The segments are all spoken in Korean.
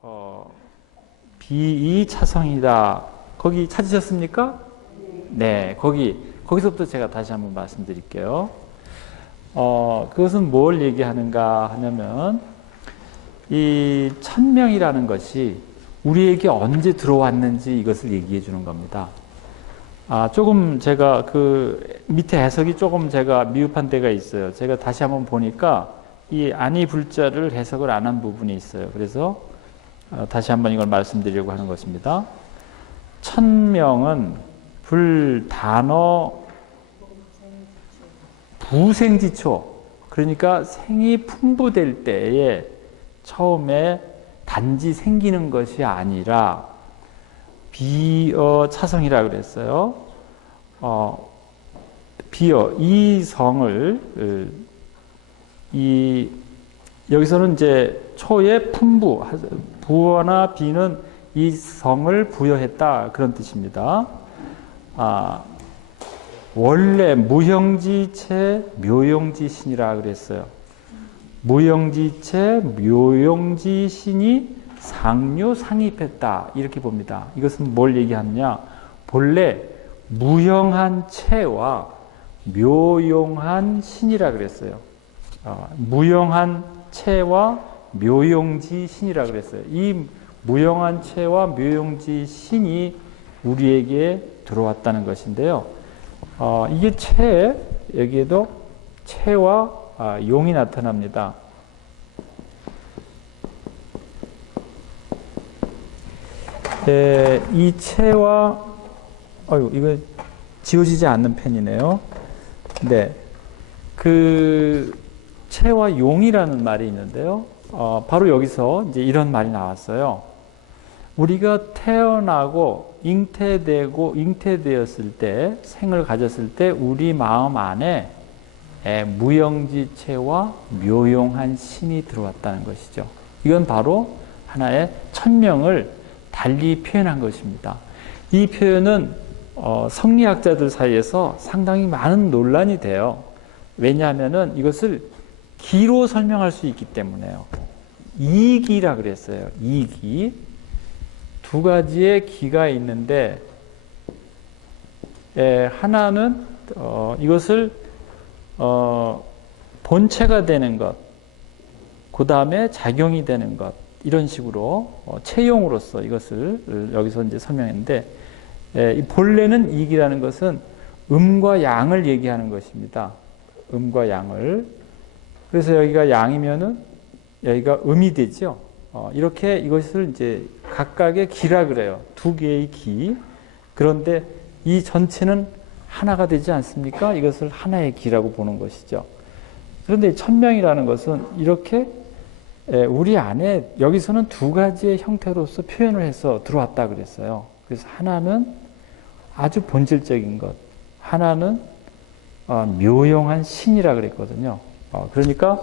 어, 비이 차성이다. 거기 찾으셨습니까? 네, 거기서부터 제가 다시 한번 말씀드릴게요. 그것은 뭘 얘기하는가 하냐면, 이 천명이라는 것이 우리에게 언제 들어왔는지 이것을 얘기해 주는 겁니다. 조금 제가 그 밑에 해석이 조금 제가 미흡한 데가 있어요. 제가 다시 한번 보니까 이 아니 불자를 해석을 안 한 부분이 있어요. 그래서 다시 한번 이걸 말씀드리려고 하는 것입니다. 천명은 불단어 부생지초, 그러니까 생이 풍부될 때에 처음에 단지 생기는 것이 아니라 비어 차성이라 그랬어요. 비어 이 성을 여기서는 이제 초의 풍부, 부어나 비는 이 성을 부여했다 그런 뜻입니다. 원래 무형지체 묘용지신이라 그랬어요. 무형지체 묘용지신이 상류 상입했다 이렇게 봅니다. 이것은 뭘 얘기하느냐? 본래 무형한 체와 묘용한 신이라 그랬어요. 무형한 체와 묘용지 신이라 그랬어요. 이 무형한 체와 묘용지 신이 우리에게 들어왔다는 것인데요. 이게 여기에도 체와 용이 나타납니다. 이 체와 이거 지워지지 않는 펜이네요. 네, 그 체와 용이라는 말이 있는데요. 바로 여기서 이제 이런 말이 나왔어요. 우리가 태어나고 잉태되었을 때, 생을 가졌을 때 우리 마음 안에 무형지체와 묘용한 신이 들어왔다는 것이죠. 이건 바로 하나의 천명을 달리 표현한 것입니다. 이 표현은 성리학자들 사이에서 상당히 많은 논란이 돼요. 왜냐하면 이것을 기로 설명할 수 있기 때문에요. 이기라 그랬어요. 이기. 두 가지의 기가 있는데, 하나는 이것을 본체가 되는 것, 그 다음에 작용이 되는 것, 이런 식으로 체용으로서 이것을 여기서 이제 설명했는데, 이 본래는 이기라는 것은 음과 양을 얘기하는 것입니다. 음과 양을. 그래서 여기가 양이면은 여기가 음이 되죠. 이렇게 이것을 이제 각각의 기라 그래요. 두 개의 기. 그런데 이 전체는 하나가 되지 않습니까? 이것을 하나의 기라고 보는 것이죠. 그런데 천명이라는 것은 이렇게 우리 안에 여기서는 두 가지의 형태로서 표현을 해서 들어왔다 그랬어요. 그래서 하나는 아주 본질적인 것, 하나는 묘용한 신이라 그랬거든요. 그러니까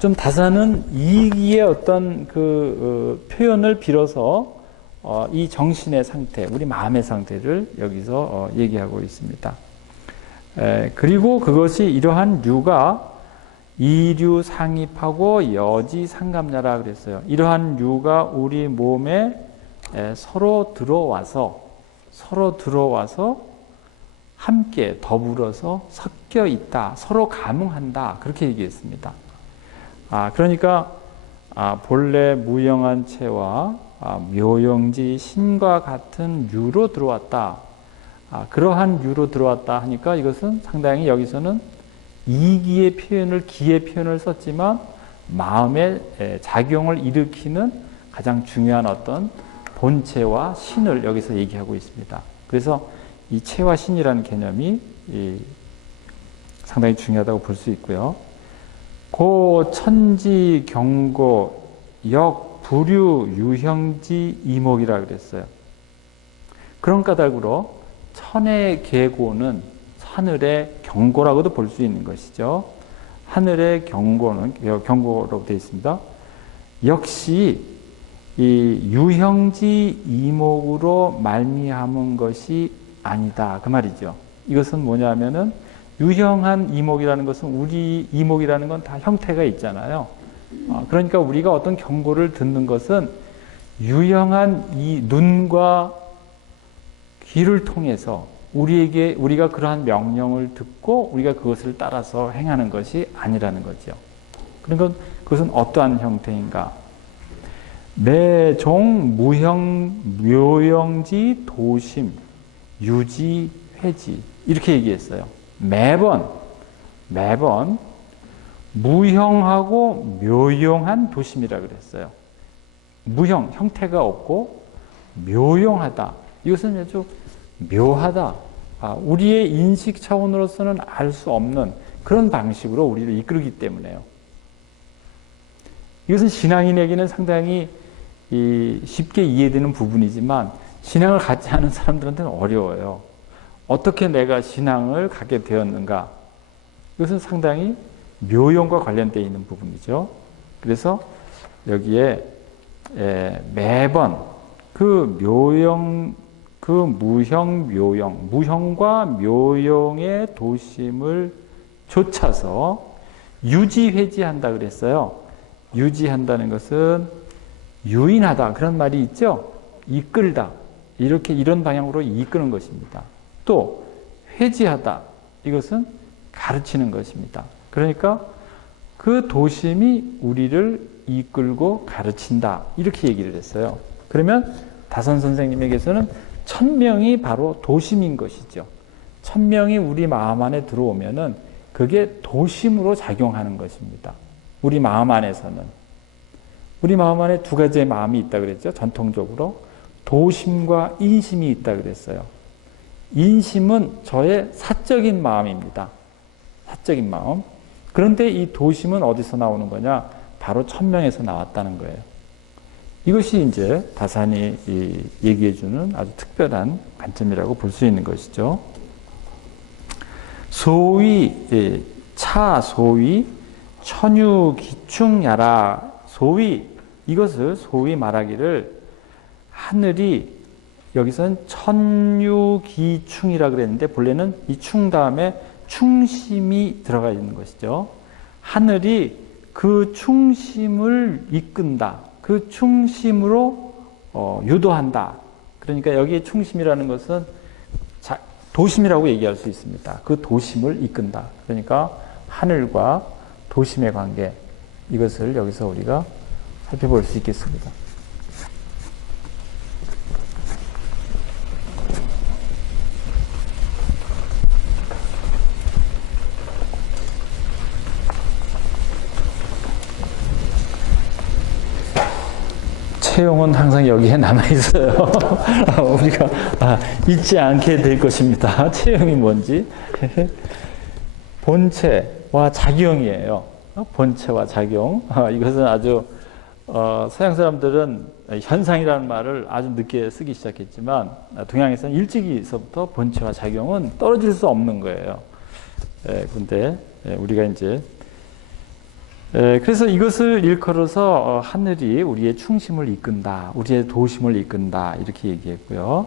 좀 다사는 이기의 어떤 그 표현을 빌어서 이 정신의 상태, 우리 마음의 상태를 여기서 얘기하고 있습니다. 그리고 그것이 이러한 류가 이류 상입하고 여지 상감자라 그랬어요. 이러한 류가 우리 몸에 서로 들어와서 함께 더불어서 섞여 있다, 서로 감응한다, 그렇게 얘기했습니다. 그러니까 본래 무형한 체와 묘용지 신과 같은 유로 들어왔다. 그러한 유로 들어왔다 하니까 이것은 상당히 여기서는 이기의 표현을, 기의 표현을 썼지만 마음의 작용을 일으키는 가장 중요한 어떤 본체와 신을 여기서 얘기하고 있습니다. 그래서 이 체와 신이라는 개념이 상당히 중요하다고 볼 수 있고요. 고 천지 경고 역 부류 유형지 이목이라 그랬어요. 그런 까닭으로 천의 계고는 하늘의 경고라고도 볼 수 있는 것이죠. 하늘의 경고로 되어 있습니다. 역시 이 유형지 이목으로 말미암은 것이 아니다, 그 말이죠. 이것은 뭐냐면은 유형한 이목이라는 것은, 우리 이목이라는 건 다 형태가 있잖아요. 그러니까 우리가 어떤 경고를 듣는 것은 유영한 이 눈과 귀를 통해서 우리가 그러한 명령을 듣고 우리가 그것을 따라서 행하는 것이 아니라는 거죠. 그러니까 그것은 어떠한 형태인가? 매종 무형 묘영지 도심 유지 회지 이렇게 얘기했어요. 매번 무형하고 묘용한 도심이라 그랬어요. 무형 형태가 없고 묘용하다. 이것은 아주 묘하다. 우리의 인식 차원으로서는 알 수 없는 그런 방식으로 우리를 이끌기 때문에요. 이것은 신앙인에게는 상당히 쉽게 이해되는 부분이지만 신앙을 갖지 않은 사람들한테는 어려워요. 어떻게 내가 신앙을 갖게 되었는가? 이것은 상당히 묘용과 관련되어 있는 부분이죠. 그래서 여기에 매번 그 무형 묘용, 무형과 묘용의 도심을 좇아서 유지회지한다 그랬어요. 유지한다는 것은 유인하다 그런 말이 있죠. 이끌다 이런 방향으로 이끄는 것입니다. 또 회지하다 이것은 가르치는 것입니다. 그러니까 그 도심이 우리를 이끌고 가르친다 이렇게 얘기를 했어요. 그러면 다선 선생님에게서는 천명이 바로 도심인 것이죠. 천명이 우리 마음 안에 들어오면은 그게 도심으로 작용하는 것입니다. 우리 마음 안에서는. 우리 마음 안에 두 가지의 마음이 있다 그랬죠. 전통적으로 도심과 인심이 있다 그랬어요. 인심은 저의 사적인 마음입니다. 사적인 마음. 그런데 이 도심은 어디서 나오는 거냐? 바로 천명에서 나왔다는 거예요. 이것이 이제 다산이 얘기해주는 아주 특별한 관점이라고 볼 수 있는 것이죠. 소위 소위 천유기충야라 소위 이것을 소위 말하기를 하늘이 여기서는 천유기충이라 그랬는데 본래는 이 충 다음에 충심이 들어가 있는 것이죠. 하늘이 그 충심을 이끈다. 그 충심으로 유도한다. 그러니까 여기에 충심이라는 것은 도심이라고 얘기할 수 있습니다. 그 도심을 이끈다. 그러니까 하늘과 도심의 관계 이것을 여기서 우리가 살펴볼 수 있겠습니다. 채용은 항상 여기에 남아있어요. 우리가 잊지 않게 될 것입니다. 채용이 뭔지. 본체와 작용이에요. 본체와 작용. 이것은 아주 서양 사람들은 현상이라는 말을 아주 늦게 쓰기 시작했지만 동양에서는 일찍이서부터 본체와 작용은 떨어질 수 없는 거예요. 그런데 우리가 이제 그래서 이것을 일컬어서 하늘이 우리의 충심을 이끈다. 우리의 도심을 이끈다. 이렇게 얘기했고요.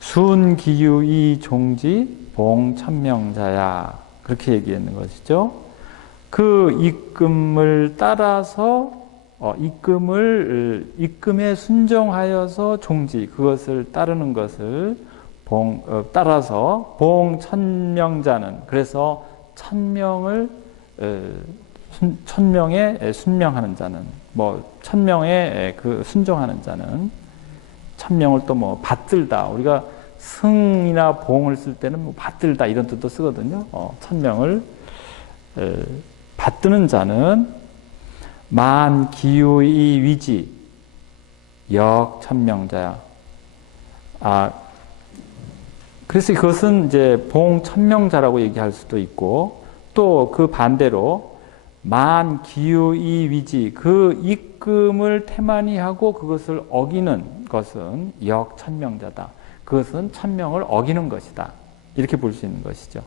순기유이 종지 봉천명자야. 그렇게 얘기했는 것이죠. 그 이끔을 따라서 이끔에 순종하여서 종지 그것을 따르는 것을 따라서 봉천명자는 그래서 천명에 순명하는 자는 천명에 그 순종하는 자는 천명을 또 받들다 우리가 승이나 봉을 쓸 때는 받들다 이런 뜻도 쓰거든요. 천명을 받드는 자는 만 기유의 위지 역천명자야. 그래서 그것은 이제 봉천명자라고 얘기할 수도 있고 또 그 반대로 만 기유의 위지 그 입금을 태만히 하고 그것을 어기는 것은 역천명자다. 그것은 천명을 어기는 것이다. 이렇게 볼 수 있는 것이죠.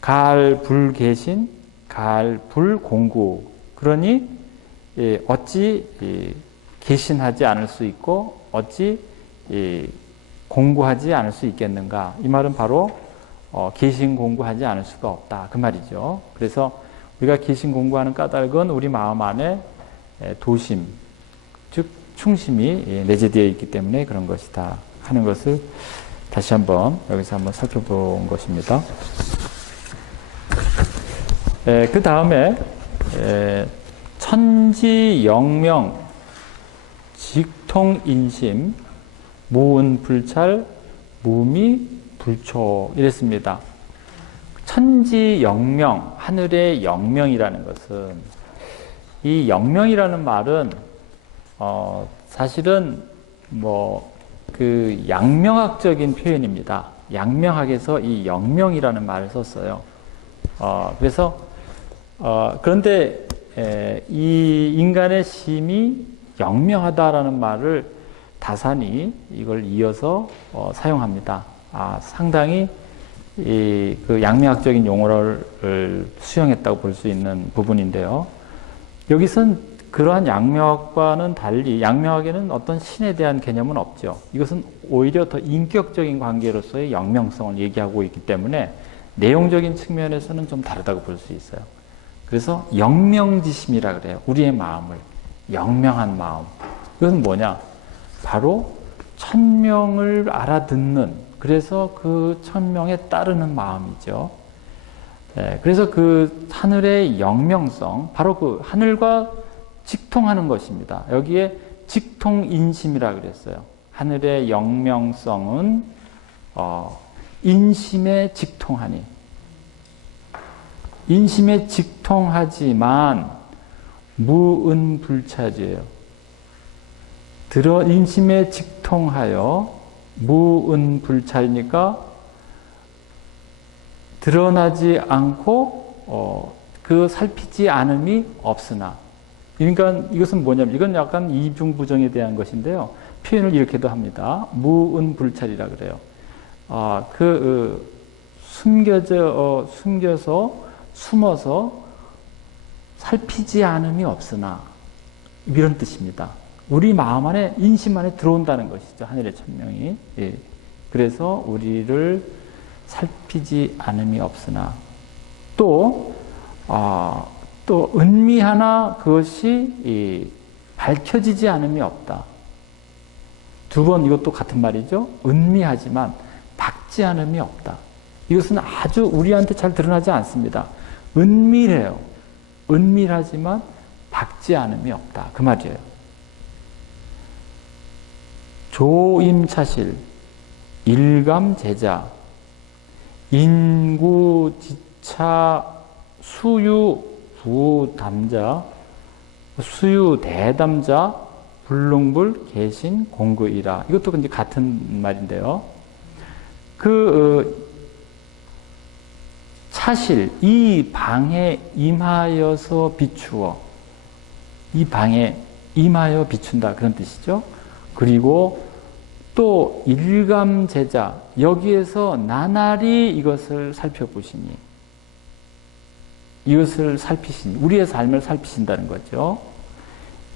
갈불개신, 갈불공구. 그러니 어찌 개신하지 않을 수 있고 어찌 공구하지 않을 수 있겠는가. 이 말은 바로 개신 공구하지 않을 수가 없다. 그 말이죠. 그래서 우리가 개신 공구하는 까닭은 우리 마음 안에 도심, 즉 충심이 내재되어 있기 때문에 그런 것이다 하는 것을 다시 한번 여기서 한번 살펴본 것입니다. 그 다음에 천지영명 직통인심 무은불찰 무미불초 이랬습니다. 천지영명, 하늘의 영명이라는 것은, 이 영명이라는 말은 사실은 그 양명학적인 표현입니다. 양명학에서 이 영명이라는 말을 썼어요. 그래서 그런데 이 인간의 심이 영명하다라는 말을 다산이 이걸 이어서 사용합니다. 상당히 그 양명학적인 용어를 수용했다고 볼 수 있는 부분인데요. 여기선 그러한 양명학과는 달리 양명학에는 어떤 신에 대한 개념은 없죠. 이것은 오히려 더 인격적인 관계로서의 영명성을 얘기하고 있기 때문에 내용적인 측면에서는 좀 다르다고 볼 수 있어요. 그래서 영명지심이라 그래요. 우리의 마음을, 영명한 마음. 이것은 뭐냐? 바로 천명을 알아듣는, 그래서 그 천명에 따르는 마음이죠. 그래서 그 하늘의 영명성, 바로 그 하늘과 직통하는 것입니다. 여기에 직통인심이라 그랬어요. 하늘의 영명성은 인심에 직통하니, 인심에 직통하지만 무은불차지예요. 인심에 직통하여 무은불찰이니까 드러나지 않고 그 살피지 않음이 없으나, 그러니까 이것은 뭐냐면 이건 약간 이중부정에 대한 것인데요. 표현을 이렇게도 합니다. 무은불찰이라 그래요. 숨어서 살피지 않음이 없으나, 이런 뜻입니다. 우리 마음 안에, 인심 안에 들어온다는 것이죠. 하늘의 천명이. 예. 그래서 우리를 살피지 않음이 없으나, 또 은미하나 그것이 밝혀지지 않음이 없다. 두 번 이것도 같은 말이죠. 은미하지만 밝지 않음이 없다. 이것은 아주 우리한테 잘 드러나지 않습니다. 은밀해요. 은밀하지만 밝지 않음이 없다. 그 말이에요. 조임차실, 일감제자, 인구지차, 수유부담자, 수유대담자, 불능불, 계신, 공구이라. 이것도 이제 같은 말인데요. 차실, 이 방에 임하여서 비추어, 이 방에 임하여 비춘다, 그런 뜻이죠. 그리고 또 일감제자, 여기에서 나날이 이것을 살펴보시니, 이것을 살피시니, 우리의 삶을 살피신다는 거죠.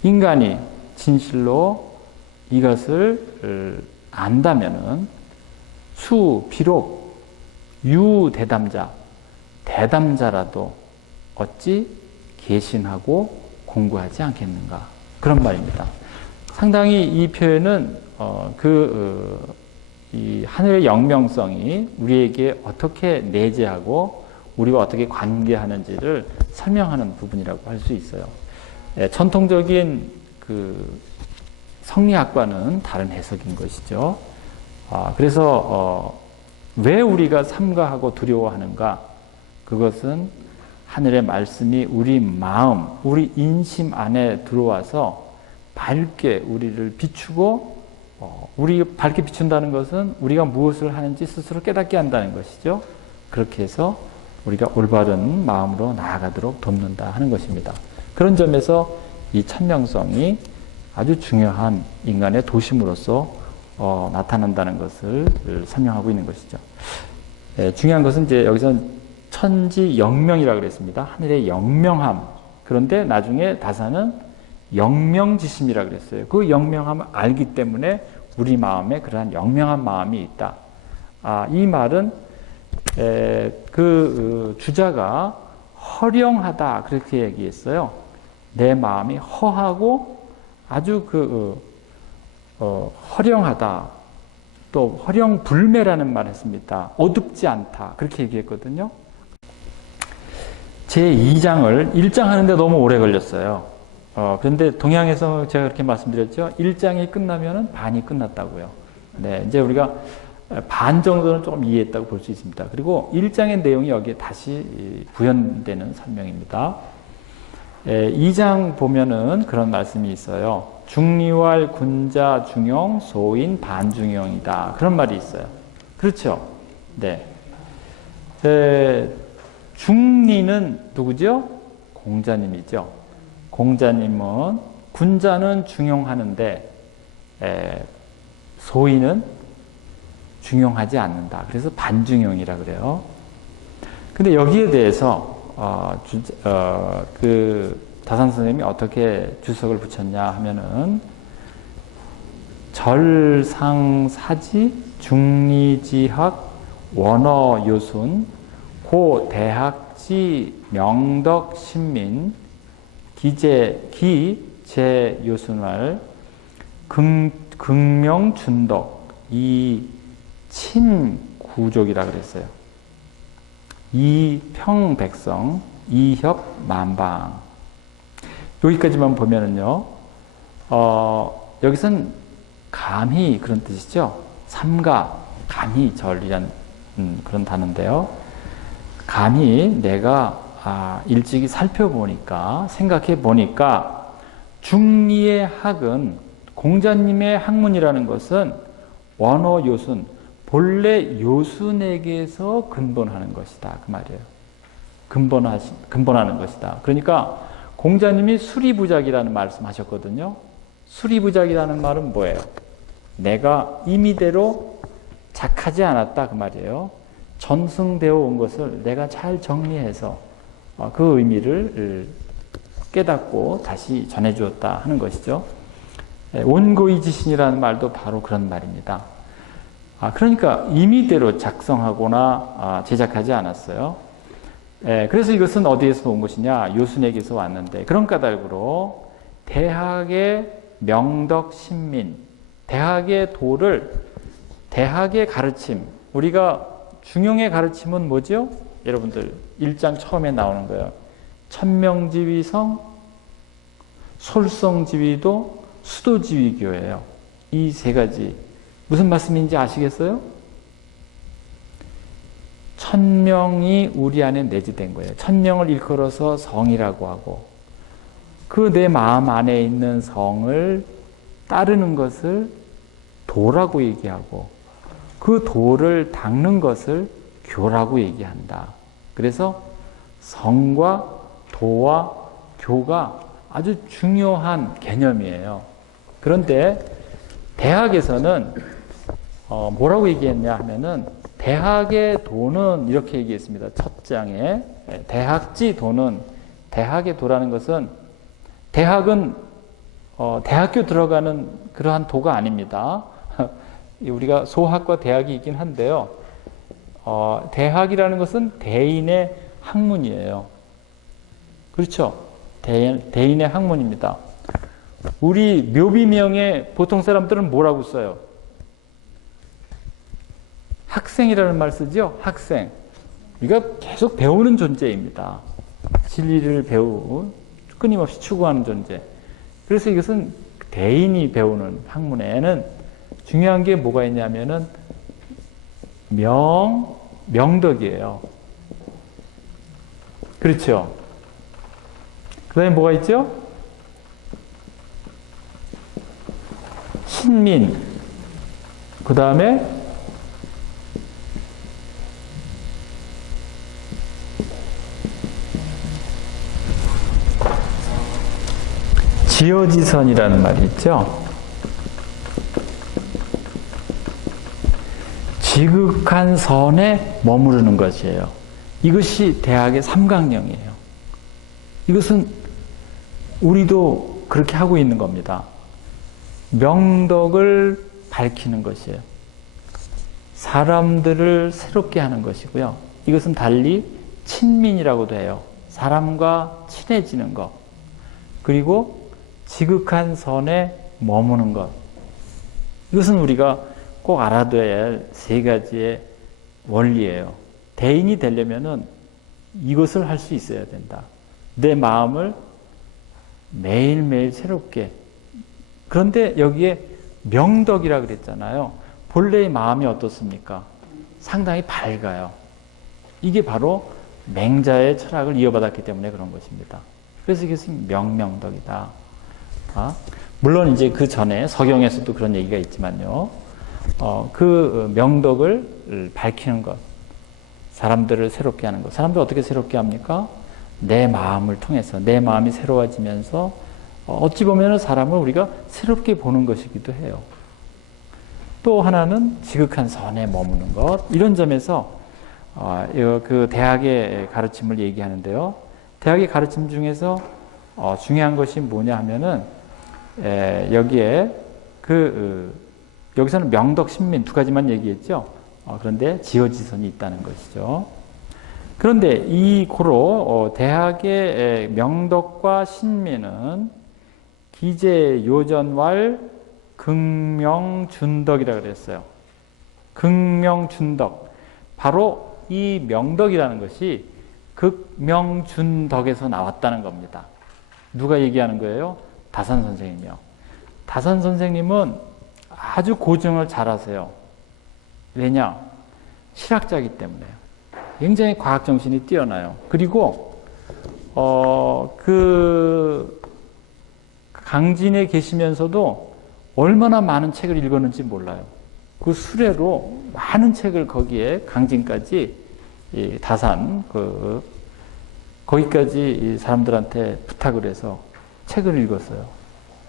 인간이 진실로 이것을 안다면은 비록 대담자라도 어찌 계신하고 공부하지 않겠는가, 그런 말입니다. 상당히 이 표현은 이 하늘의 영명성이 우리에게 어떻게 내재하고 우리와 어떻게 관계하는지를 설명하는 부분이라고 할 수 있어요. 전통적인 그 성리학과는 다른 해석인 것이죠. 그래서 왜 우리가 삼가하고 두려워하는가? 그것은 하늘의 말씀이 우리 마음, 우리 인심 안에 들어와서 밝게 우리를 비추고, 우리 밝게 비춘다는 것은 우리가 무엇을 하는지 스스로 깨닫게 한다는 것이죠. 그렇게 해서 우리가 올바른 마음으로 나아가도록 돕는다 하는 것입니다. 그런 점에서 이 천명성이 아주 중요한 인간의 도심으로서 나타난다는 것을 설명하고 있는 것이죠. 중요한 것은 이제 여기서 천지영명이라고 그랬습니다. 하늘의 영명함. 그런데 나중에 다사는 영명지심이라고 그랬어요. 그 영명함을 알기 때문에 우리 마음에 그러한 영명한 마음이 있다. 이 말은 주자가 허령하다, 그렇게 얘기했어요. 내 마음이 허하고 아주 허령하다, 또 허령불매라는 말을 했습니다. 어둡지 않다, 그렇게 얘기했거든요. 제 2장을 1장 하는데 너무 오래 걸렸어요. 그런데 동양에서 제가 그렇게 말씀드렸죠. 1장이 끝나면 반이 끝났다고요. 네, 이제 우리가 반 정도는 조금 이해했다고 볼 수 있습니다. 그리고 1장의 내용이 여기에 다시 구현되는 설명입니다. 2장 보면은 그런 말씀이 있어요. 중리왈 군자 중용 소인 반중용이다. 그런 말이 있어요. 그렇죠? 네. 중리는 누구죠? 공자님이죠. 공자님은 군자는 중용하는데 소인은 중용하지 않는다. 그래서 반중용이라 그래요. 근데 여기에 대해서 다산 선생님이 어떻게 주석을 붙였냐 하면은 절상사지 중리지학 원어요순 고대학지 명덕신민 기제요순할 극명준덕 이 친구족이라 그랬어요. 이평백성 이협만방. 여기까지만 보면은요, 여기선 감히 그런 뜻이죠. 삼가, 감히 절이란 그런 단어인데요. 감히 내가 일찍이 살펴보니까, 생각해보니까, 중리의 학은, 공자님의 학문이라는 것은 원어요순, 본래 요순에게서 근본하는 것이다. 그 말이에요. 근본하는 것이다. 그러니까 공자님이 수리부작이라는 말씀하셨거든요. 수리부작이라는 말은 뭐예요? 내가 임의대로 작하지 않았다 그 말이에요. 전승되어 온 것을 내가 잘 정리해서 그 의미를 깨닫고 다시 전해주었다 하는 것이죠. 온고이지신이라는 말도 바로 그런 말입니다. 그러니까 임의대로 작성하거나 제작하지 않았어요. 그래서 이것은 어디에서 온 것이냐? 요순에게서 왔는데 그런 까닭으로 대학의 명덕신민, 대학의 도를, 대학의 가르침, 우리가 중용의 가르침은 뭐죠? 여러분들 1장 처음에 나오는 거예요. 천명지위성, 솔성지위도, 수도지위교예요. 이 세 가지 무슨 말씀인지 아시겠어요? 천명이 우리 안에 내재된 거예요. 천명을 일컬어서 성이라고 하고 그 내 마음 안에 있는 성을 따르는 것을 도라고 얘기하고 그 도를 닦는 것을 교라고 얘기한다. 그래서 성과 도와 교가 아주 중요한 개념이에요. 그런데 대학에서는 뭐라고 얘기했냐 하면은 대학의 도는 이렇게 얘기했습니다. 첫 장에 대학지 도는, 대학의 도라는 것은 대학은 대학교 들어가는 그러한 도가 아닙니다. 우리가 소학과 대학이 있긴 한데요. 대학이라는 것은 대인의 학문이에요. 그렇죠? 대인의 학문입니다. 우리 묘비명에 보통 사람들은 뭐라고 써요? 학생이라는 말 쓰죠? 학생. 우리가 계속 배우는 존재입니다. 진리를 끊임없이 추구하는 존재. 그래서 이것은 대인이 배우는 학문에는 중요한 게 뭐가 있냐면은 명덕이에요. 그렇죠? 그 다음에 뭐가 있죠? 신민. 그 다음에 지어지선이라는 말이 있죠. 지극한 선에 머무르는 것이에요. 이것이 대학의 삼강령이에요. 이것은 우리도 그렇게 하고 있는 겁니다. 명덕을 밝히는 것이에요. 사람들을 새롭게 하는 것이고요. 이것은 달리 친민이라고도 해요. 사람과 친해지는 것. 그리고 지극한 선에 머무는 것. 이것은 우리가 꼭 알아둬야 할 세 가지의 원리예요. 대인이 되려면은 이것을 할 수 있어야 된다. 내 마음을 매일매일 새롭게. 그런데 여기에 명덕이라 그랬잖아요. 본래의 마음이 어떻습니까? 상당히 밝아요. 이게 바로 맹자의 철학을 이어받았기 때문에 그런 것입니다. 그래서 이것이 명명덕이다. 물론 이제 그 전에 서경에서도 그런 얘기가 있지만요. 그 명덕을 밝히는 것, 사람들을 새롭게 하는 것. 사람들 어떻게 새롭게 합니까? 내 마음을 통해서 내 마음이 새로워지면서 어찌 보면 사람을 우리가 새롭게 보는 것이기도 해요. 또 하나는 지극한 선에 머무는 것. 이런 점에서 그 대학의 가르침을 얘기하는데요. 대학의 가르침 중에서 중요한 것이 뭐냐 하면은 여기에 여기서는 명덕, 신민 두 가지만 얘기했죠. 그런데 지어지선이 있다는 것이죠. 그런데 이 고로 대학의 명덕과 신민은 기재 요전왈 극명준덕이라고 그랬어요. 극명준덕. 바로 이 명덕이라는 것이 극명준덕에서 나왔다는 겁니다. 누가 얘기하는 거예요? 다산 선생님이요. 다산 선생님은 아주 고증을 잘하세요. 왜냐? 실학자이기 때문에요. 굉장히 과학정신이 뛰어나요. 그리고 그 강진에 계시면서도 얼마나 많은 책을 읽었는지 몰라요. 그 수레로 많은 책을 거기에 강진까지 다산 거기까지 사람들한테 부탁을 해서 책을 읽었어요.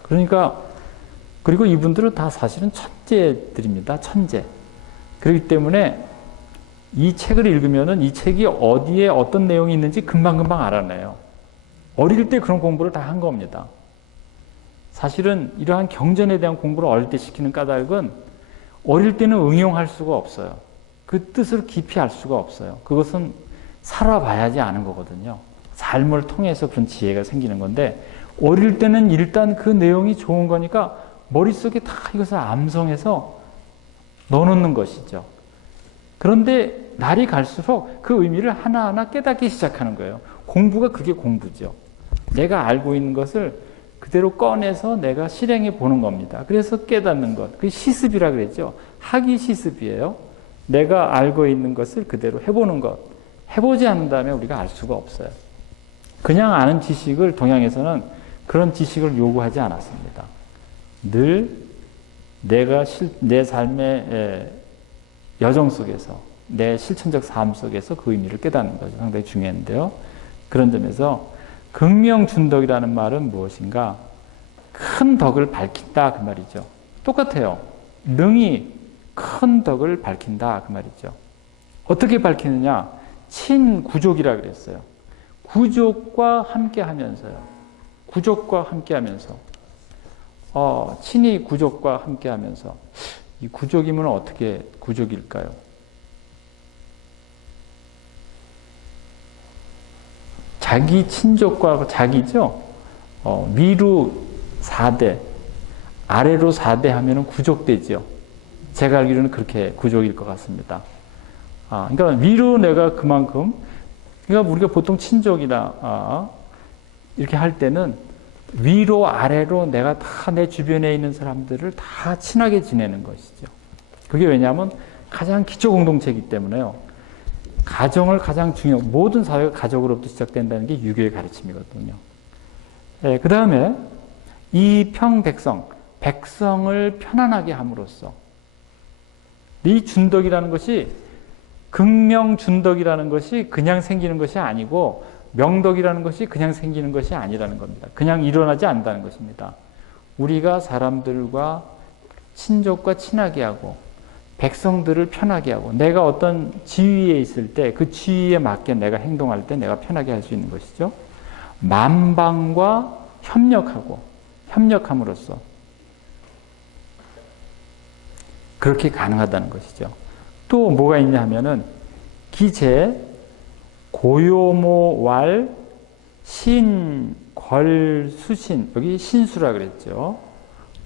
그러니까 그리고 이분들은 다 사실은 천재들입니다. 천재. 그렇기 때문에 이 책을 읽으면은 이 책이 어디에 어떤 내용이 있는지 금방금방 알아내요. 어릴 때 그런 공부를 다 한 겁니다. 사실은 이러한 경전에 대한 공부를 어릴 때 시키는 까닭은 어릴 때는 응용할 수가 없어요. 그 뜻을 깊이 알 수가 없어요. 그것은 살아봐야지 아는 거거든요. 삶을 통해서 그런 지혜가 생기는 건데 어릴 때는 일단 그 내용이 좋은 거니까 머릿속에 다 이것을 암송해서 넣어놓는 것이죠. 그런데 날이 갈수록 그 의미를 하나하나 깨닫기 시작하는 거예요. 공부가 그게 공부죠. 내가 알고 있는 것을 그대로 꺼내서 내가 실행해 보는 겁니다. 그래서 깨닫는 것. 그게 시습이라 그랬죠. 학이 시습이에요. 내가 알고 있는 것을 그대로 해보는 것. 해보지 않는다면 우리가 알 수가 없어요. 그냥 아는 지식을 동양에서는 그런 지식을 요구하지 않았습니다. 늘 내가 내 삶의 여정 속에서 내 실천적 삶 속에서 그 의미를 깨닫는 것이 상당히 중요한데요. 그런 점에서 극명준덕이라는 말은 무엇인가? 큰 덕을 밝힌다 그 말이죠. 똑같아요. 능히 큰 덕을 밝힌다 그 말이죠. 어떻게 밝히느냐? 친구족이라 그랬어요. 구족과 함께 하면서요. 구족과 함께 하면서 친히 구족과 함께 하면서 이 구족이면 어떻게 구족일까요? 자기 친족과 자기죠. 위로 4대, 아래로 4대 하면 구족되죠. 제가 알기로는 그렇게 구족일 것 같습니다. 그러니까 위로 내가 그만큼, 그러니까 우리가 보통 친족이나 이렇게 할 때는 위로 아래로 내가 다 내 주변에 있는 사람들을 다 친하게 지내는 것이죠. 그게 왜냐하면 가장 기초 공동체이기 때문에요. 가정을 가장 모든 사회가 가족으로부터 시작된다는 게 유교의 가르침이거든요. 그 다음에 이평백성, 백성을 편안하게 함으로써 이 준덕이라는 것이 극명준덕이라는 것이 그냥 생기는 것이 아니고 명덕이라는 것이 그냥 생기는 것이 아니라는 겁니다. 그냥 일어나지 않는다는 것입니다. 우리가 사람들과 친족과 친하게 하고 백성들을 편하게 하고 내가 어떤 지위에 있을 때 그 지위에 맞게 내가 행동할 때 내가 편하게 할 수 있는 것이죠. 만방과 협력함으로써 그렇게 가능하다는 것이죠. 또 뭐가 있냐 하면은 기재 고요모왈 신궐수신 여기 신수라 그랬죠.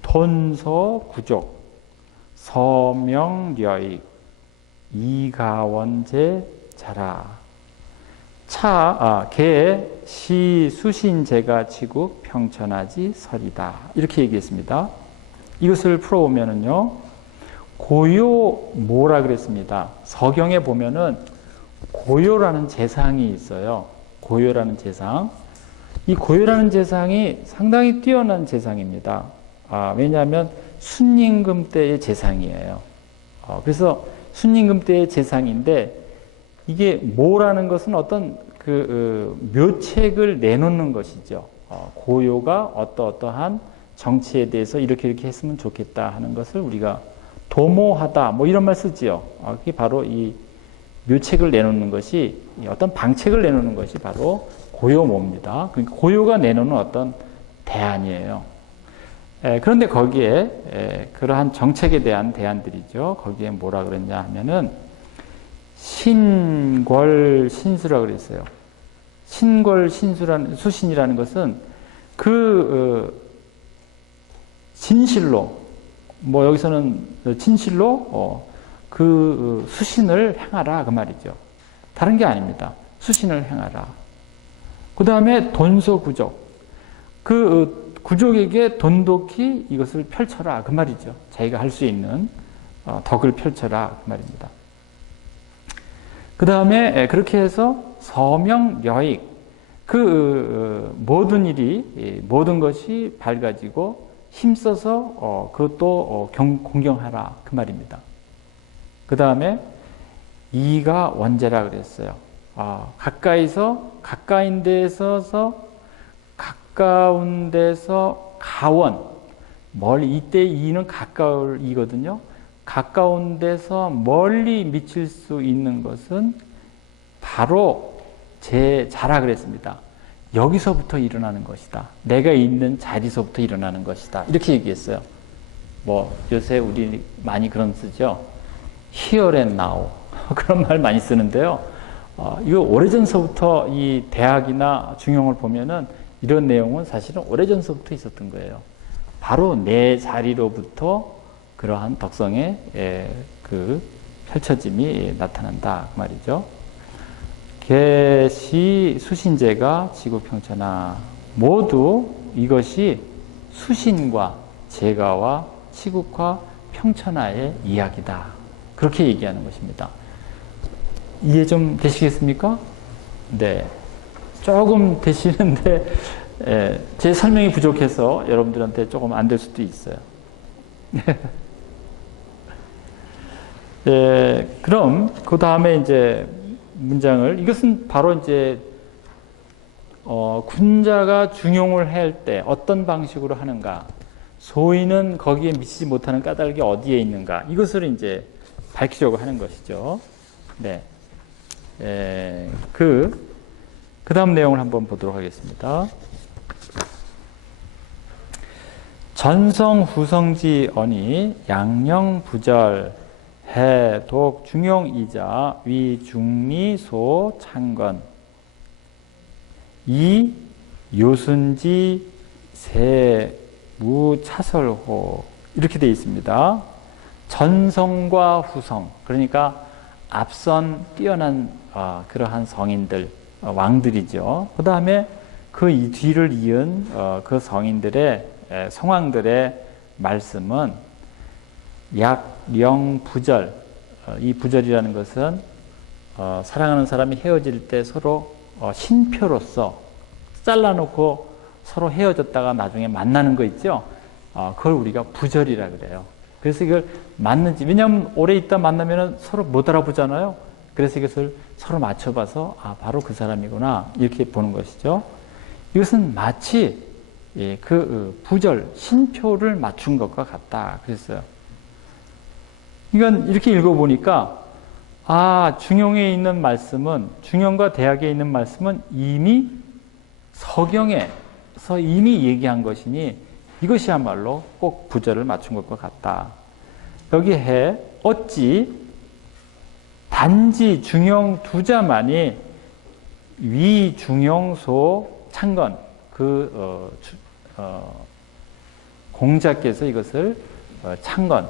돈서 구족 서명여익 이가원제 자라 개 시수신제가 지국 평천하지 설이다. 이렇게 얘기했습니다. 이것을 풀어보면은요, 고요 뭐라 그랬습니다. 서경에 보면은 고요라는 재상이 있어요. 고요라는 재상. 이 고요라는 재상이 상당히 뛰어난 재상입니다. 왜냐하면 순임금 때의 재상이에요. 그래서 순임금 때의 재상인데, 이게 모라는 것은 어떤 묘책을 내놓는 것이죠. 고요가 어떠한 정치에 대해서 이렇게 했으면 좋겠다 하는 것을 우리가 도모하다 뭐 이런 말 쓰지요. 그게 바로 이 묘책을 내놓는 것이, 어떤 방책을 내놓는 것이 바로 고요모입니다. 그러니까 고요가 내놓는 어떤 대안이에요. 그런데 거기에 그러한 정책에 대한 대안들이죠. 거기에 뭐라 그랬냐 하면은 신궐신수라고 그랬어요. 신궐신수라는 수신이라는 것은 진실로, 뭐 여기서는 진실로 수신을 행하라 그 말이죠. 다른 게 아닙니다. 수신을 행하라. 그 다음에 돈소구족, 구족에게 돈독히 이것을 펼쳐라 그 말이죠. 자기가 할 수 있는 덕을 펼쳐라 그 말입니다. 그 다음에 그렇게 해서 서명여익, 모든 것이 밝아지고 힘써서 그것도 공경하라 그 말입니다. 그 다음에 이가 원제라 그랬어요. 가까운 데서 가원, 멀리, 이때 이는 가까울 이거든요. 가까운 데서 멀리 미칠 수 있는 것은 바로 제 자라 그랬습니다. 여기서부터 일어나는 것이다. 내가 있는 자리서부터 일어나는 것이다. 이렇게 얘기했어요. 뭐 요새 우리 많이 그런 쓰죠. Here and now 그런 말 많이 쓰는데요. 이거 오래전서부터 이 대학이나 중용을 보면은 이런 내용은 사실은 오래전서부터 있었던 거예요. 바로 내 자리로부터 그러한 덕성의 펼쳐짐이 나타난다 그 말이죠. 개시 수신제가 지구평천하, 모두 이것이 수신과 제가와 치국화 평천하의 이야기다. 그렇게 얘기하는 것입니다. 이해 좀 되시겠습니까? 네. 조금 되시는데 제 설명이 부족해서 여러분들한테 조금 안 될 수도 있어요. 그럼 그 다음에 이제 문장을, 이것은 바로 이제 군자가 중용을 할 때 어떤 방식으로 하는가, 소인은 거기에 미치지 못하는 까닭이 어디에 있는가, 이것을 이제 밝히려고 하는 것이죠. 네. 그 다음 내용을 한번 보도록 하겠습니다. 전성 후성지 언이 양령 부절 해독 중용이자 위중리소 창건 이 요순지 세무차설호 이렇게 되어 있습니다. 전성과 후성, 그러니까 앞선 뛰어난 그러한 성인들, 왕들이죠. 그 다음에 그 뒤를 이은 그 성인들의 성왕들의 말씀은 약령부절, 이 부절이라는 것은 사랑하는 사람이 헤어질 때 서로 신표로서 잘라놓고 서로 헤어졌다가 나중에 만나는 거 있죠. 그걸 우리가 부절이라 그래요. 그래서 이걸 맞는지, 왜냐하면 오래 있다 만나면 서로 못 알아보잖아요. 그래서 이것을 서로 맞춰봐서 바로 그 사람이구나 이렇게 보는 것이죠. 이것은 마치 부절, 신표를 맞춘 것과 같다 그랬어요. 이건 이렇게 읽어보니까 중용에 있는 말씀은, 중용과 대학에 있는 말씀은 이미 서경에서 이미 얘기한 것이니 이것이야말로 꼭 부절을 맞춘 것과 같다. 여기에 어찌 단지 중용 두자만이 위중용소 창건, 공자께서 이것을 창건,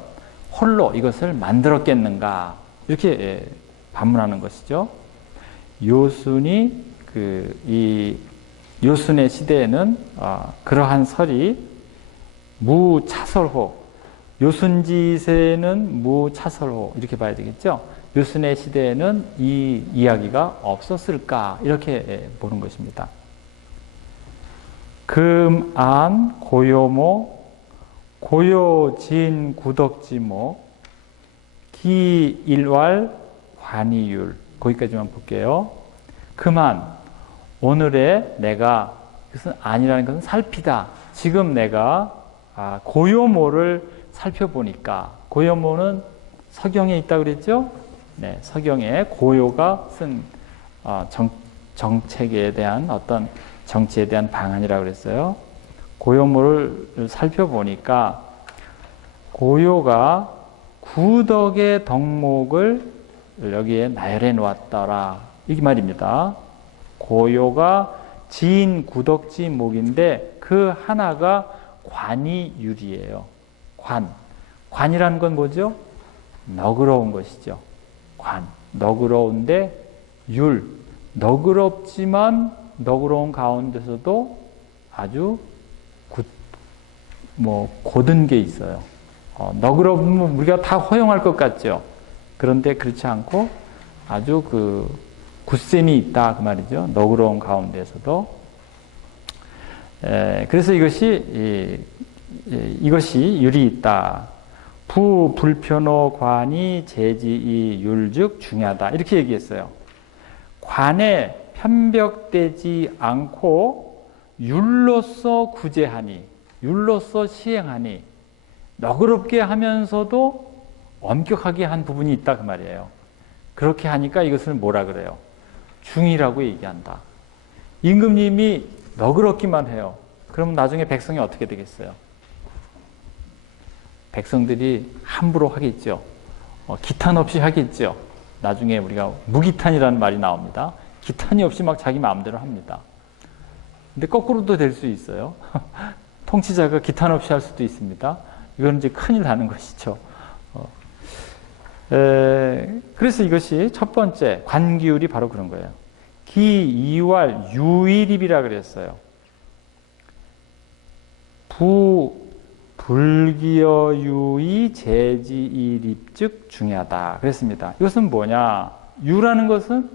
홀로 이것을 만들었겠는가 이렇게 반문하는 것이죠. 요순이 이 요순의 시대에는 그러한 설이 무차설호, 요순지세는 무차설호 이렇게 봐야 되겠죠. 요순의 시대에는 이 이야기가 없었을까 이렇게 보는 것입니다. 금, 안, 고요모, 고요진, 구덕지목, 기, 일왈, 관이율 거기까지만 볼게요. 그만 오늘의 내가 이것은 아니라는 것은 살피다. 지금 내가 고요모를 살펴보니까 고요모는 서경에 있다 그랬죠? 네, 서경에 고요가 쓴 정책에 대한 어떤 정치에 대한 방안이라고 그랬어요. 고요모를 살펴보니까 고요가 구덕의 덕목을 여기에 나열해 놓았더라. 이 말입니다. 고요가 지인 구덕지목인데 그 하나가 관이율이에요. 관이라는 건 뭐죠? 너그러운 것이죠. 너그러운데 너그럽지만 너그러운 가운데서도 아주 고든 게 있어요. 너그러우면 우리가 다 허용할 것 같죠. 그런데 그렇지 않고 아주 굳셈이 있다 그 말이죠. 너그러운 가운데서도. 그래서 이것이 율이 있다. 불편호 관이 제지이 율즉 중요하다. 이렇게 얘기했어요. 관에 편벽되지 않고 율로서 구제하니, 율로서 시행하니, 너그럽게 하면서도 엄격하게 한 부분이 있다 그 말이에요. 그렇게 하니까 이것을 뭐라 그래요? 중이라고 얘기한다. 임금님이 너그럽기만 해요. 그러면 나중에 백성이 어떻게 되겠어요? 백성들이 함부로 하겠죠. 기탄 없이 하겠죠. 나중에 우리가 무기탄이라는 말이 나옵니다. 기탄이 없이 막 자기 마음대로 합니다. 근데 거꾸로도 될 수 있어요. 통치자가 기탄 없이 할 수도 있습니다. 이건 이제 큰일 나는 것이죠. 그래서 이것이 첫 번째 관기율이 바로 그런 거예요. 기, 이왈, 유일입이라 그랬어요. 불기여유의 제지일입 즉 중요하다 그랬습니다. 이것은 뭐냐? 유라는 것은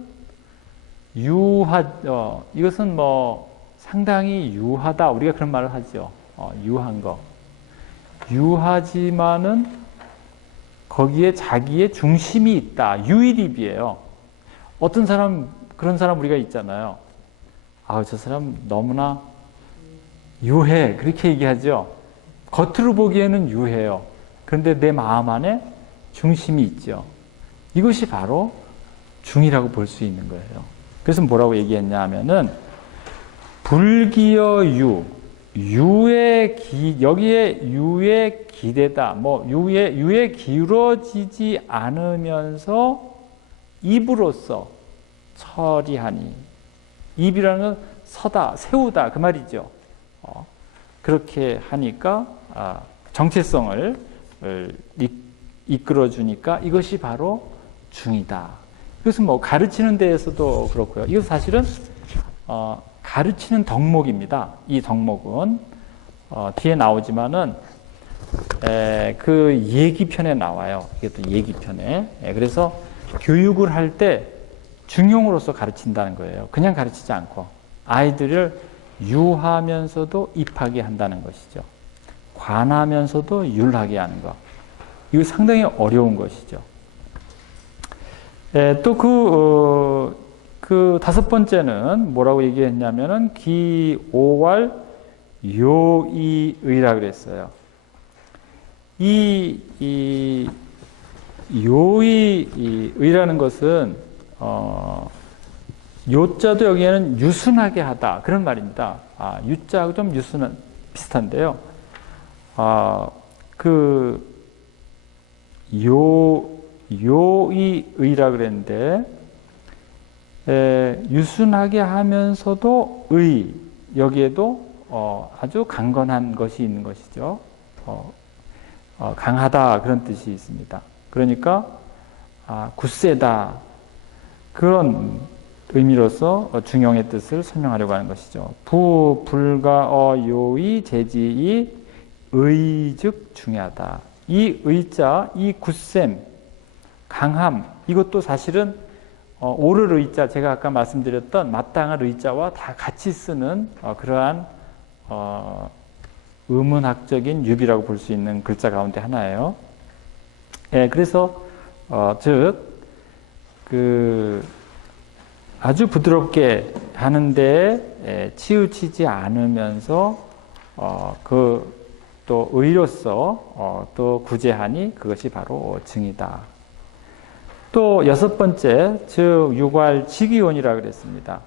이것은 상당히 유하다. 우리가 그런 말을 하죠. 유한 거. 유하지만은 거기에 자기의 중심이 있다. 유일입이에요. 어떤 사람, 그런 사람 우리가 있잖아요. 저 사람 너무나 유해. 그렇게 얘기하죠. 겉으로 보기에는 유해요. 그런데 내 마음 안에 중심이 있죠. 이것이 바로 중이라고 볼 수 있는 거예요. 그래서 뭐라고 얘기했냐 하면은 불기여 여기에 유에 기대다. 유에 기울어지지 않으면서 입으로써 처리하니. 입이라는 건 서다, 세우다 그 말이죠. 그렇게 하니까 정체성을 이끌어 주니까 이것이 바로 중이다. 이것은 가르치는 데에서도 그렇고요. 이것 사실은 가르치는 덕목입니다. 이 덕목은 뒤에 나오지만은 그 얘기편에 나와요. 이게 또 얘기편에. 그래서 교육을 할 때 중용으로서 가르친다는 거예요. 그냥 가르치지 않고 아이들을 유하면서도 입하게 한다는 것이죠. 관하면서도 율하게 하는 것. 이거 상당히 어려운 것이죠. 또 그 다섯 번째는 뭐라고 얘기했냐면은 기오왈 요이의라 그랬어요. 이 요이의라는 것은 요자도 여기에는 유순하게 하다 그런 말입니다. 유자하고 좀 비슷한데요. 요의의라 그랬는데 유순하게 하면서도 여기에도 아주 강건한 것이 있는 것이죠. 강하다 그런 뜻이 있습니다. 그러니까 굳세다 그런 의미로서 중용의 뜻을 설명하려고 하는 것이죠. 부, 불가, 요의, 재지의, 의, 즉 중요하다. 이 의자, 이 굳셈, 강함, 이것도 사실은 옳을 의자, 제가 아까 말씀드렸던 마땅할 의자와 다 같이 쓰는 그러한 의문학적인 유비라고 볼 수 있는 글자 가운데 하나예요. 예, 그래서 아주 부드럽게 하는데 치우치지 않으면서 또 의로서 또 구제하니 그것이 바로 증이다. 또 여섯 번째, 즉 유괄 직이온이라 그랬습니다.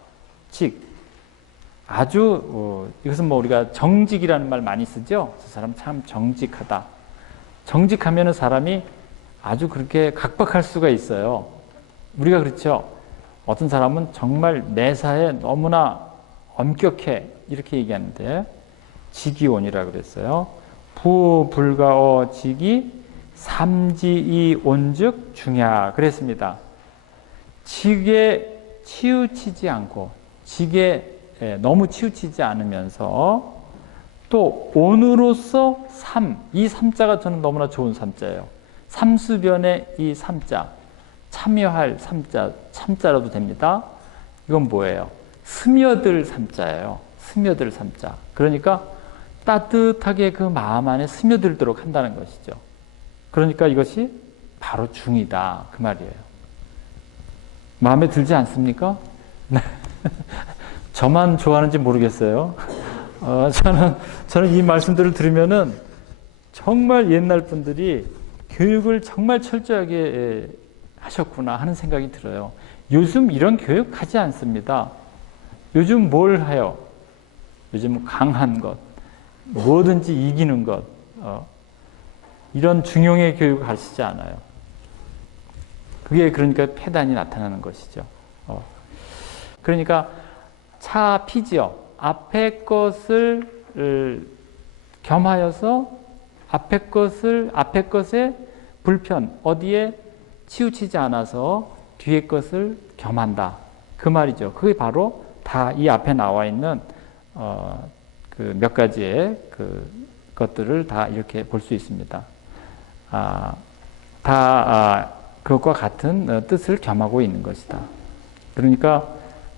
직. 아주 이것은 뭐 우리가 정직이라는 말 많이 쓰죠. 저 사람 참 정직하다. 정직하면은 사람이 아주 그렇게 각박할 수가 있어요. 우리가 그렇죠. 어떤 사람은 정말 매사에 너무나 엄격해 이렇게 얘기하는데 직이온이라 그랬어요. 부, 불가, 직이 삼지이 온즉 중야 그랬습니다. 직에 치우치지 않고 직에 너무 치우치지 않으면서 또 온으로서 삼, 이 삼자가 저는 너무나 좋은 삼자예요. 삼수변의 이 삼자, 참여할 삼자, 참자라도 됩니다. 이건 뭐예요? 스며들 삼자예요. 스며들 삼자. 그러니까 따뜻하게 그 마음 안에 스며들도록 한다는 것이죠. 그러니까 이것이 바로 중이다 그 말이에요. 마음에 들지 않습니까? 저만 좋아하는지 모르겠어요. 저는 이 말씀들을 들으면은 정말 옛날 분들이 교육을 정말 철저하게 하셨구나 하는 생각이 들어요. 요즘 이런 교육 하지 않습니다. 요즘 뭘 해요? 요즘 강한 것, 뭐든지 이기는 것, 이런 중용의 교육을 가르치지 않아요. 그게 그러니까 폐단이 나타나는 것이죠. 그러니까 차피지요. 앞에 것을 겸하여서 앞에 것의 불편, 어디에 치우치지 않아서 뒤에 것을 겸한다. 그 말이죠. 그게 바로 다 이 앞에 나와 있는 그 몇 가지의 그 것들을 다 이렇게 볼 수 있습니다. 그것과 같은 뜻을 겸하고 있는 것이다. 그러니까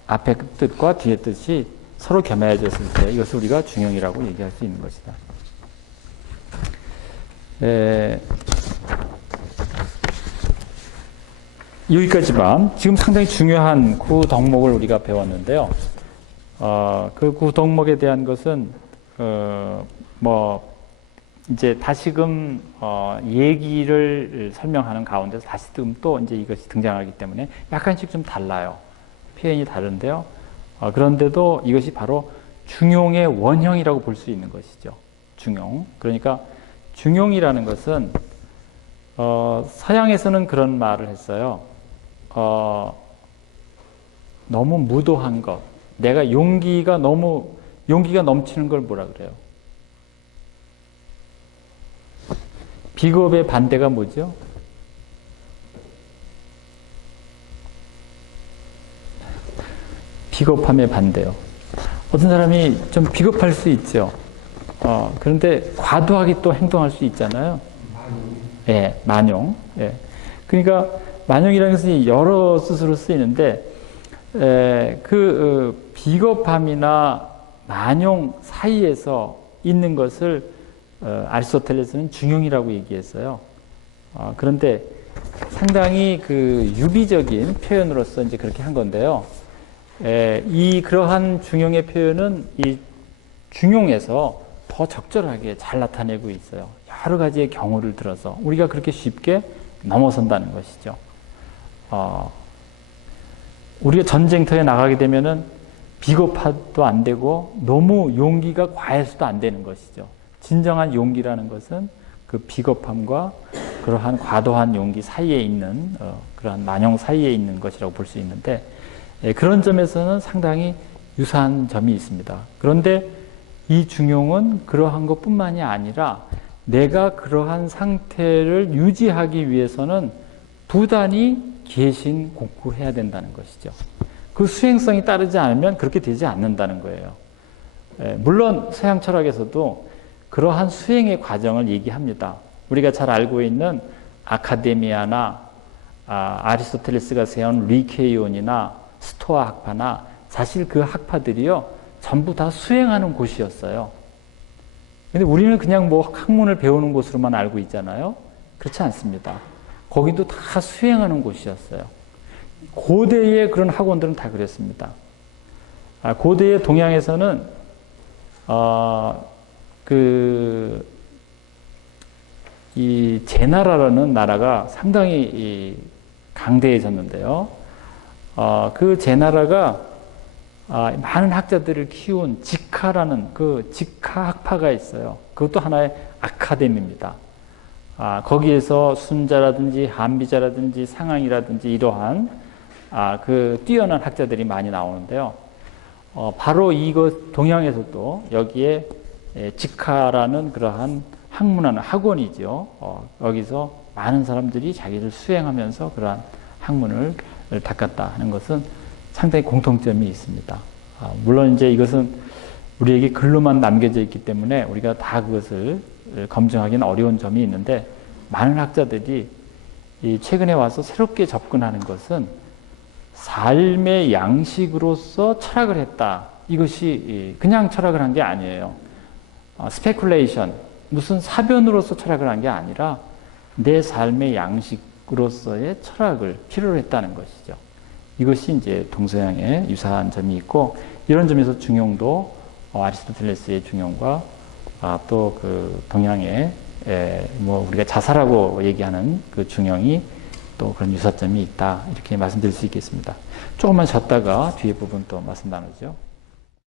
앞의 뜻과 뒤의 뜻이 서로 겸해졌을 때 이것을 우리가 중용이라고 얘기할 수 있는 것이다. 여기까지만 지금 상당히 중요한 구덕목을 우리가 배웠는데요. 그 구덕목에 대한 것은 이제 다시금 얘기를 설명하는 가운데서 다시금 또 이제 이것이 등장하기 때문에 약간씩 좀 달라요. 표현이 다른데요. 그런데도 이것이 바로 중용의 원형이라고 볼 수 있는 것이죠. 중용. 그러니까 중용이라는 것은 서양에서는 그런 말을 했어요. 너무 무도한 것. 내가 용기가 넘치는 걸 뭐라 그래요? 비겁의 반대가 뭐죠? 비겁함의 반대요. 어떤 사람이 좀 비겁할 수 있죠. 그런데 과도하게 또 행동할 수 있잖아요. 예, 만용. 예. 그러니까 만용이라는 것은 여러 뜻으로 쓰이는데 비겁함이나 만용 사이에서 있는 것을 아리스토텔레스는 중용이라고 얘기했어요. 그런데 상당히 그 유비적인 표현으로서 이제 그렇게 한 건데요. 그러한 중용의 표현은 이 중용에서 더 적절하게 잘 나타내고 있어요. 여러 가지의 경우를 들어서 우리가 그렇게 쉽게 넘어선다는 것이죠. 우리가 전쟁터에 나가게 되면은 비겁해도 안 되고 너무 용기가 과해서도 안 되는 것이죠. 진정한 용기라는 것은 그 비겁함과 그러한 과도한 용기 사이에 있는 그러한 만용 사이에 있는 것이라고 볼 수 있는데 그런 점에서는 상당히 유사한 점이 있습니다. 그런데 이 중용은 그러한 것뿐만이 아니라 내가 그러한 상태를 유지하기 위해서는 부단히 계신 공부해야 된다는 것이죠. 그 수행성이 따르지 않으면 그렇게 되지 않는다는 거예요. 물론 서양 철학에서도 그러한 수행의 과정을 얘기합니다. 우리가 잘 알고 있는 아카데미아나 아리스토텔레스가 세운 리케이온이나 스토아 학파나 사실 그 학파들이요 전부 다 수행하는 곳이었어요. 근데 우리는 그냥 뭐 학문을 배우는 곳으로만 알고 있잖아요. 그렇지 않습니다. 거기도 다 수행하는 곳이었어요. 고대의 그런 학원들은 다 그랬습니다. 고대의 동양에서는 이 제나라라는 나라가 상당히 강대해졌는데요. 그 제나라가 많은 학자들을 키운 직하라는 그 직하 학파가 있어요. 그것도 하나의 아카데미입니다. 거기에서 순자라든지 한비자라든지 상황이라든지 이러한 그 뛰어난 학자들이 많이 나오는데요. 바로 이것 동양에서도 여기에 직하라는 그러한 학문하는 학원이죠. 여기서 많은 사람들이 자기를 수행하면서 그러한 학문을 닦았다 하는 것은 상당히 공통점이 있습니다. 물론 이제 이것은 우리에게 글로만 남겨져 있기 때문에 우리가 다 그것을 검증하기는 어려운 점이 있는데 많은 학자들이 최근에 와서 새롭게 접근하는 것은 삶의 양식으로서 철학을 했다. 이것이 그냥 철학을 한 게 아니에요. 스페큘레이션, 무슨 사변으로서 철학을 한 게 아니라 내 삶의 양식으로서의 철학을 필요로 했다는 것이죠. 이것이 이제 동서양에 유사한 점이 있고 이런 점에서 중용도 아리스토텔레스의 중용과 또 그 동양의 뭐 우리가 자살하고 얘기하는 그 중용이 또 그런 유사점이 있다 이렇게 말씀드릴 수 있겠습니다. 조금만 쉬었다가 뒤에 부분 또 말씀 나누죠.